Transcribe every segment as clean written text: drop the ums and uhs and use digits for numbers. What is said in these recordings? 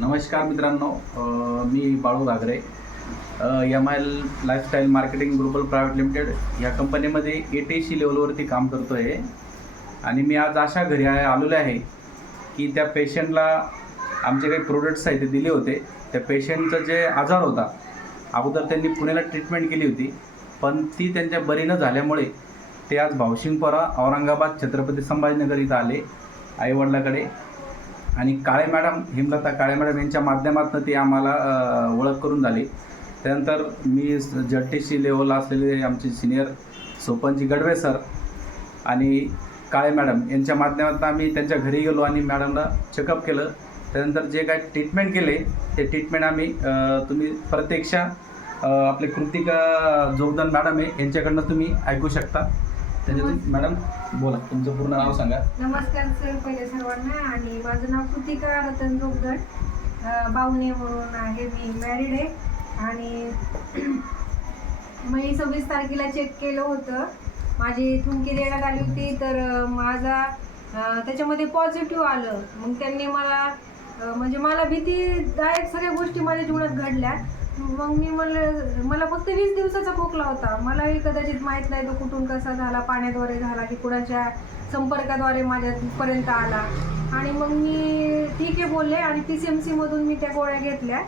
नमस्कार मित्रांनो, मी बाळू घागरे, MIL lifestyle marketing global private limited या कंपनीमध्ये ATC लेवलवरती काम करतो आहे. आणि मी आज अशा घरी आलेलो आहे की त्या पेशंटला आमचे काही प्रोडक्ट्स आहेत ते दिले होते. त्या पेशंटचं जे आजार होता, अगोदर त्यांनी पुण्याला ट्रीटमेंट केली होती, पण ती त्यांच्या बरी न झाल्यामुळे ते आज भावसिंगपुरा औरंगाबाद छत्रपती संभाजीनगर इथं आले आईवडिलाकडे. आणि काळे मॅडम, हेमलता काळे मॅडम यांच्या माध्यमातून ती आम्हाला ओळख करून झाली. त्यानंतर मी ZTC लेवलला असलेले आमचे सिनियर सोपनजी गडवे सर आणि काळे मॅडम यांच्या माध्यमातून आम्ही त्यांच्या घरी गेलो आणि मॅडमला चेकअप केलं. त्यानंतर जे काय ट्रीटमेंट केले ते ट्रीटमेंट आम्ही तुम्ही प्रत्यक्ष आपले कृतिका जोगदन मॅडम आहे यांच्याकडनं तुम्ही ऐकू शकता. त्याच्यातून मॅडम बोला, तुमचं पूर्ण नाव सांगा. नमस्कार सर, पहिले सर्वांना. आणि माझं नाव कृतिका रतन जोगदन बावणे म्हणून आहे. मी मॅरिड आहे आणि मी 26 तारखेला चेक केलं होतं. माझी थुंकी देण्यात आली होती, तर माझा त्याच्यामध्ये पॉझिटिव्ह आलं. मग त्यांनी मला म्हणजे मला भीतीदायक सगळ्या गोष्टी माझ्या जीवनात घडल्या. मग मी म्हणलं, मला फक्त 20 दिवसाचा खोकला होता. मलाही कदाचित माहीत नाही तो कुठून कसा झाला, पाण्याद्वारे झाला की कुणाच्या संपर्काद्वारे माझ्यापर्यंत आला. आणि मग मी ठीक आहे बोलले आणि PCMCमधून मी त्या गोळ्या घेतल्या.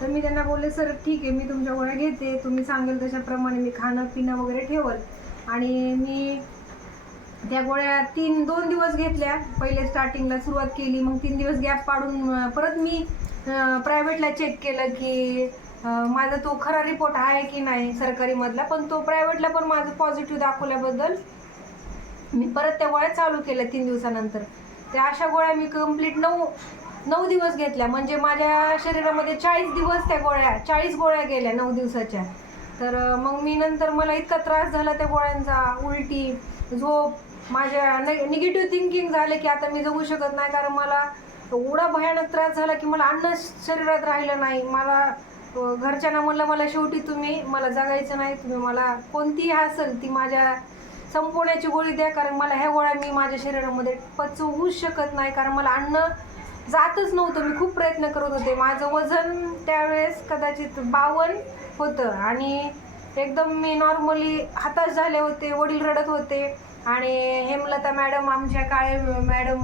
तर मी त्यांना बोलले, सर ठीक आहे, मी तुमच्या गोळ्या घेते, तुम्ही सांगेल तशाप्रमाणे मी खाणं पिणं वगैरे ठेवल. आणि मी त्या गोळ्या 2 दिवस घेतल्या. पहिले स्टार्टिंगला सुरुवात केली, मग 3 दिवस गॅप पाडून परत मी प्रायव्हेटला चेक केलं की माझा तो खरा रिपोर्ट आहे की नाही सरकारीमधला. पण तो प्रायव्हेटला पण माझं पॉझिटिव्ह दाखवल्याबद्दल मी परत त्या गोळ्या चालू केल्या 3 दिवसानंतर. त्या अशा गोळ्या मी कंप्लीट 9 दिवस घेतल्या. म्हणजे माझ्या शरीरामध्ये 40 गोळ्या गेल्या 9 दिवसाच्या. तर मग मी नंतर मला इतका त्रास झाला त्या गोळ्यांचा, उलटी, झोप, माझ्या निगेटिव्ह थिंकिंग झाले की आता मी जगू शकत नाही. कारण मला एवढा भयानक त्रास झाला की मला अन्न शरीरात राहिलं नाही. मला घरच्यांना म्हणलं, मला शेवटी तुम्ही मला जगायचं नाही, तुम्ही मला कोणतीही असेल ती माझ्या संपवण्याची गोळी द्या, कारण मला ह्या गोळ्या मी माझ्या शरीरामध्ये पचवूच शकत नाही. कारण मला अन्न जातच नव्हतं. मी खूप प्रयत्न करत होते. माझं वजन त्यावेळेस कदाचित 52 होतं आणि एकदम मी नॉर्मली हताश झाले होते. वडील रडत होते आणि हेमलता मॅडम, आमच्या काळे मॅडम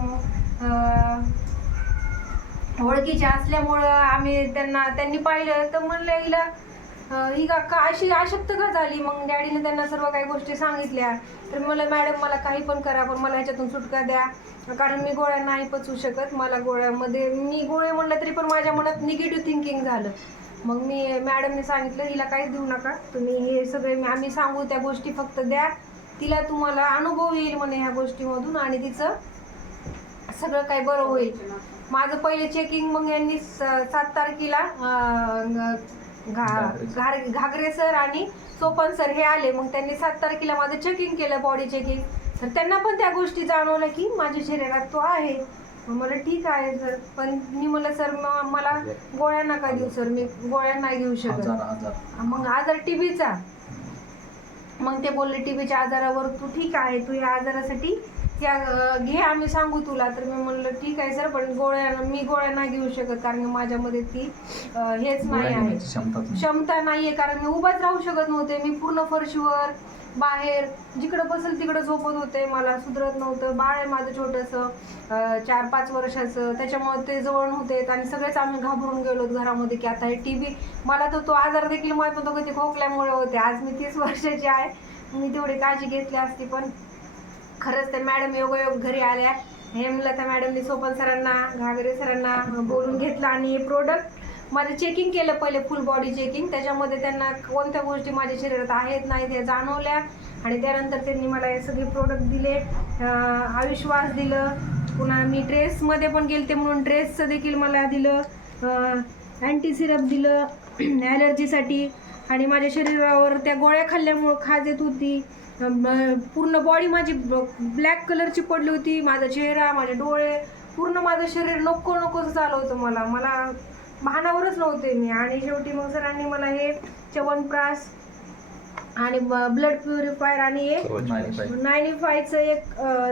ओळखीच्या असल्यामुळं त्यांनी पाहिलं तर म्हणलं, हिला ही का अशी अशक्त का झाली. मग डॅडीने त्यांना सर्व काही गोष्टी सांगितल्या. तर मला, मॅडम मला काही पण करा, पण मला ह्याच्यातून सुटका द्या, कारण मी गोळ्या नाही पचवू शकत. मला गोळ्यामध्ये मी गोळे म्हणलं तरी पण माझ्या मनात निगेटिव्ह थिंकिंग झालं. मग मी मॅडमने सांगितलं, हिला काहीच देऊ नका तुम्ही, हे सगळे आम्ही सांगू त्या गोष्टी फक्त द्या, तिला तुम्हाला अनुभव येईल म्हणे ह्या गोष्टीमधून आणि तिचं सगळं काही बरं होईल. माझं पहिले चेकिंग मग यांनी 7 तारखेला घागरे सर आणि सोपन सर हे आले. मग त्यांनी 7 तारखेला माझं चेकिंग केलं, बॉडी चेकिंग. तर त्यांना पण त्या गोष्टी जाणवल्या की माझ्या शरीरात तो आहे. मला ठीक आहे सर, पण मी म्हणलं, सर मला गोळ्या नका देऊ सर, मी गोळ्या नाही घेऊ शकत. मग आजार TBचा. मग ते बोलले, TBच्या आजारावर तू ठीक आहे, तू या आजारासाठी घे, आम्ही सांगू तुला. तर मी म्हणलं ठीक आहे सर, पण मी गोळ्या नाही घेऊ शकत, कारण माझ्यामध्ये ती हेच नाही आहे, क्षमता नाही आहे. कारण मी उभाच राहू शकत नव्हते. मी पूर्ण फरशीवर बाहेर जिकडं बसेल तिकडं झोपत होते. मला सुधरत नव्हतं. बाळ आहे माझं छोटंसं 4-5 वर्षाचं, त्याच्यामुळे ते जवळ नव्हते. आणि सगळेच आम्ही घाबरून गेलो घरामध्ये की आता हे TB. मला तर तो आजार देखील माहीत नव्हतं की ते खोकल्यामुळे होते. आज मी 30 वर्षाची आहे. मी तेवढी काळजी घेतली असती. पण खरंच त्या मॅडम योगायोग घरी आल्या. हेमलता मॅडमने सोपन सरांना, घागरे सरांना बोलून घेतलं आणि हे प्रोडक्ट माझं चेकिंग केलं, पहिले फुल बॉडी चेकिंग. त्याच्यामध्ये त्यांना कोणत्या गोष्टी माझ्या शरीरात आहेत नाहीत हे जाणवल्या. आणि त्यानंतर त्यांनी मला हे सगळे प्रोडक्ट दिले, आविश्वास दिलं. पुन्हा मी ड्रेसमध्ये पण गेलते म्हणून ड्रेसचं देखील मला दिलं, अँटी सिरप दिलं ॲलर्जीसाठी. आणि माझ्या शरीरावर त्या गोळ्या खाल्ल्यामुळं खाज येत होती. पूर्ण बॉडी माझी ब्लॅक कलरची पडली होती. माझा चेहरा, माझे डोळे, पूर्ण माझं शरीर नकोसं झालं होतं. मला भानावरच नव्हते मी. आणि शेवटी मग सरांनी मला हे च्यवनप्राश आणि ब्लड प्युरिफायर आणि एक 95चं एक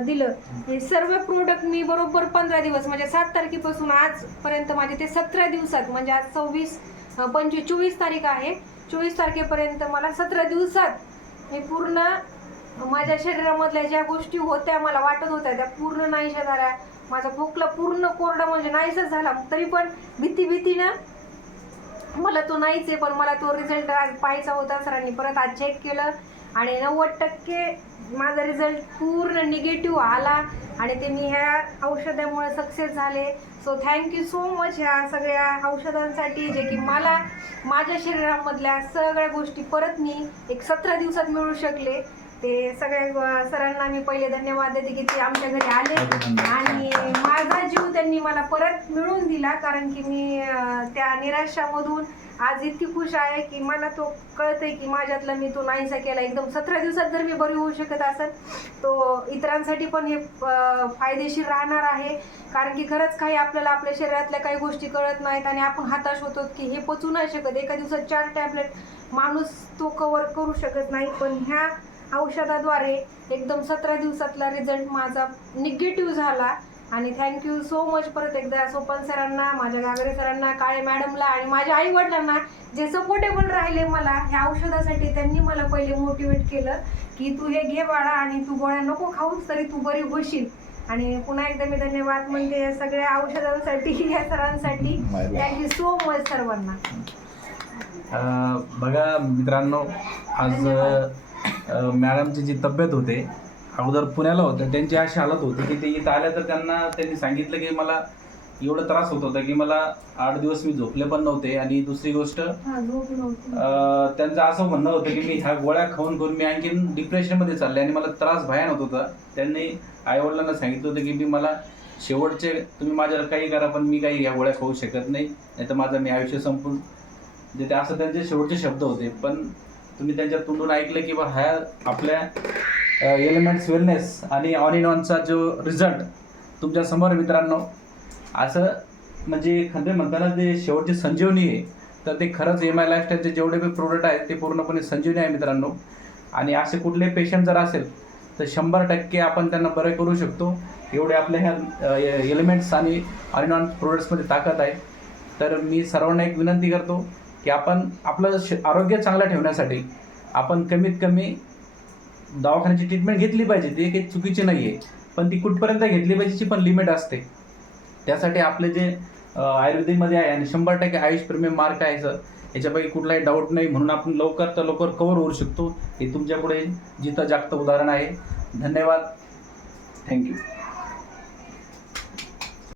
दिलं. हे सर्व प्रोडक्ट मी बरोबर 15 दिवस म्हणजे 7 तारखेपासून आजपर्यंत माझे ते 17 दिवसात, म्हणजे आज 24 तारीख आहे, 24 तारखेपर्यंत मला 17 दिवसात मी पूर्ण माझ्या शरीरामधल्या ज्या गोष्टी होत्या मला वाटत होत्या त्या पूर्ण नाहीशा झाल्या. माझा खोकला पूर्ण कोरडा म्हणजे नाहीसाच झाला. तरी पण भीतीनं मला तो नाहीच आहे, पण मला तो रिझल्ट आज पाहायचा होता. सरांनी परत आज चेक केलं आणि 90% माझा रिझल्ट पूर्ण निगेटिव्ह आला आणि ते मी ह्या औषधामुळे सक्सेस झाले. सो थँक्यू सो मच ह्या सगळ्या औषधांसाठी, जे की मला माझ्या शरीरामधल्या सगळ्या गोष्टी परत मी एक 17 दिवसात मिळू शकले. ते सगळ्या सरांना मी पहिले धन्यवाद देते की ते आमच्या घरी आले आणि माझा जीव त्यांनी मला परत मिळवून दिला. कारण की मी त्या निराशामधून आज इतकी खुश आहे की मला तो कळतंय की माझ्यातला मी तो नाहीसा केला. एकदम 17 दिवसात जर मी बरी होऊ शकत असेल तो इतरांसाठी पण हे फायदेशीर राहणार आहे. कारण की खरंच काही आपल्याला आपल्या शरीरातल्या काही गोष्टी कळत नाहीत आणि आपण हताश होतो की हे पचू नाही शकत. एका दिवसात 4 टॅबलेट माणूस तो कव्हर करू शकत नाही, पण ह्या औषधाद्वारे एकदम 17 दिवसातला रिझल्ट माझा निगेटिव्ह झाला. आणि थँक्यू सो मच परत एकदा सोपन सरांना, माझ्या गागरे सरांना, काळे मॅडमला आणि माझ्या आई वडिलांना जे सपोर्टेबल राहिले मला ह्या औषधासाठी. त्यांनी मला पहिले मोटिवेट केलं की तू हे घे बाळा आणि तू गोळ्या नको खाऊस तरी तू बरी होशील. आणि पुन्हा एकदा मी धन्यवाद म्हणते या सगळ्या औषधांसाठी, या सरांसाठी. थँक्यू सो मच सर्वांना. बघा मित्रांनो, आज मॅडमची जी तब्येत होते अगोदर पुण्याला होतं, त्यांची अशी हालत होती की ते इथं आल्या तर त्यांनी सांगितलं की मला एवढं त्रास होत होता की मला 8 दिवस मी झोपले पण नव्हते. आणि दुसरी गोष्ट त्यांचं असं म्हणणं होतं की मी ह्या गोळ्या खाऊन मी आणखीन डिप्रेशनमध्ये चालले आणि मला त्रास भयान होत होता. त्यांनी आईवडिलांना सांगितलं होतं की मी मला शेवटचे तुम्ही माझ्यावर काही करा पण मी काही ह्या गोळ्या खाऊ शकत नाही तर माझं मी आयुष्य संपून देते, असं त्यांचे शेवटचे शब्द होते. पण तुम्ही त्यांच्या तोंडून ऐकलं की बा ह्या आपल्या एलिमेंट्स वेलनेस आणि ऑन इन ऑनचा जो रिझल्ट तुमच्या समोर मित्रांनो, असं म्हणजे खंदे म्हणताना ते शेवटची संजीवनी आहे. तर ते खरंच MI लाईफस्टाईलचे जेवढे काही प्रोडक्ट आहेत ते पूर्णपणे संजीवनी आहे मित्रांनो. आणि असे कुठले पेशंट जर असेल तर 100% आपण त्यांना बरे करू शकतो. एवढे आपल्या ह्या एलिमेंट्स आणि ऑन इन ऑन प्रोडक्ट्समध्ये ताकद आहे. तर मी सर्वांना एक विनंती करतो की आपण आपलं आरोग्य चांगलं ठेवण्यासाठी आपण कमीत कमी दवाखान्याची ट्रीटमेंट घेतली पाहिजे. ते काही चुकीची नाही आहे, पण ती कुठपर्यंत घेतली पाहिजेची पण लिमिट असते. त्यासाठी आपले जे आयुर्वेदिकमध्ये आहे आणि 100% आयुष प्रीमियम मार्क आहे सर, याच्यापैकी कुठलाही डाऊट नाही. म्हणून आपण लवकर तर लवकर कव्हर होऊ शकतो. हे तुमच्यापुढे जिथं जागतं उदाहरण आहे. धन्यवाद. थँक्यू.